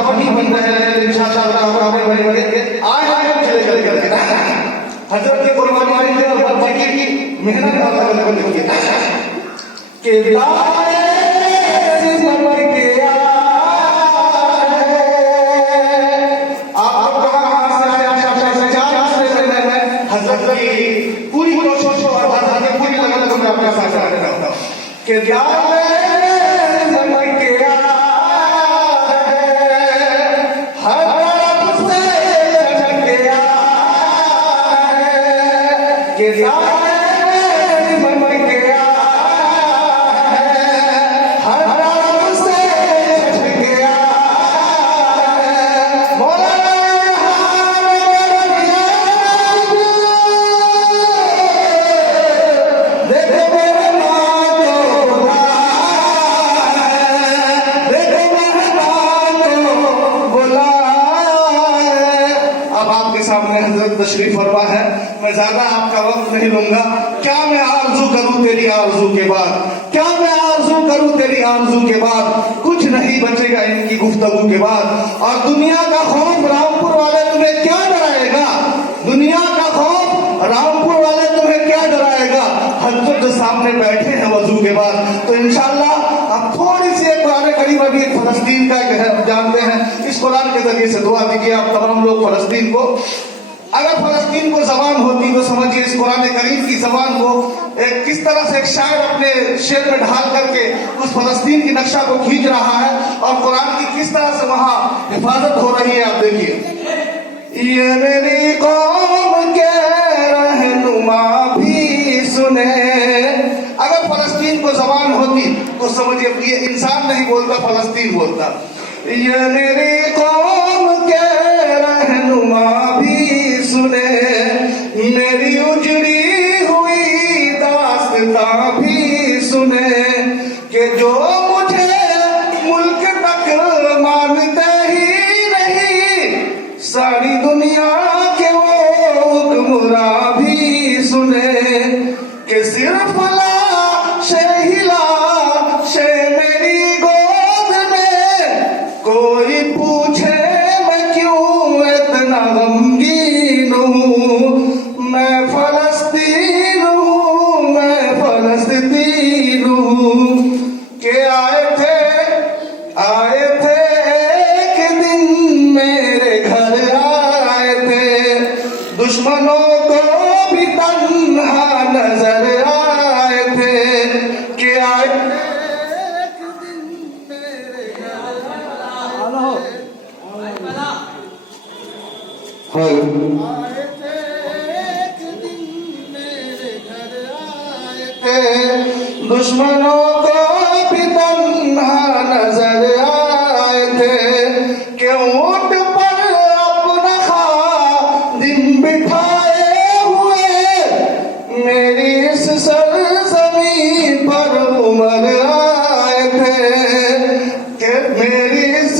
आप ही बन रहे हैं इंशाअल्लाह बड़े आज चले चले करके हजरत की कुर्बानी की और बच्चे की मेहनत का लिखिए कि पूरी कोशिश और पूरी लगन में अपने साथ रहता हूं कि तशरीफ फरमा है। मैं ज्यादा आपका वक्त नहीं लूंगा। क्या मैं आरज़ू करूं तेरी आरज़ू के बाद, क्या मैं आरज़ू करूं तेरी आरज़ू के बाद, कुछ नहीं बचेगा इनकी गुफ्तगू के बाद। और दुनिया का खौफ रामपुर वाले तुम्हें क्या डराएगा, दुनिया का खौफ रामपुर वाले तुम्हें क्या डराएगा। हजरत जो सामने बैठे हैं वजू के बाद, तो इंशाअल्लाह अब थोड़ी सी एक कुरान करीम अभी फलस्तीन का जानते हैं, इस कुरान के जरिए से दुआ दीजिए आप तमाम लोग फलस्तीन को। अगर फलस्तीन को जबान होती तो समझिए इस कुरान करीम की जबान को किस तरह से एक शायर अपने शेर में ढाल करके उस फलस्तीन की नक्शा को खींच रहा है और कुरान की किस तरह से वहां हिफाजत हो रही है। आप देखिए, ये मेरी कौम के रहनुमा भी सुने। अगर फलस्तीन को जबान होती तो समझिए ये इंसान नहीं बोलता, फलस्तीन बोलता। ये मेरी कौम के रहनुमा भी सुने, मेरी उजड़ी हुई दास्तां भी सुने, कि जो मुझे मुल्क तक मानते ही नहीं, सारी दुनिया के वो हुक्मरां भी सुने, कि सिर्फ मेरी गोद में कोई पूछे मैं क्यों इतना गमगीन हूँ। मैं फलस्तीन हूँ, मैं फलस्तीन हूँ। के आए थे एक दिन मेरे घर आए थे, दुश्मनों को भी तन्हा नजर आए थे। के आए एक दिन मेरे घर आए थे, एक दिन मेरे घर आए थे, दुश्मनों को भी तन्हा नजर आए थे। कि ऊंट पर अपना खादिम बिठाए हुए मेरी इस सरजमीन पर उमर आए थे। कि मेरी इस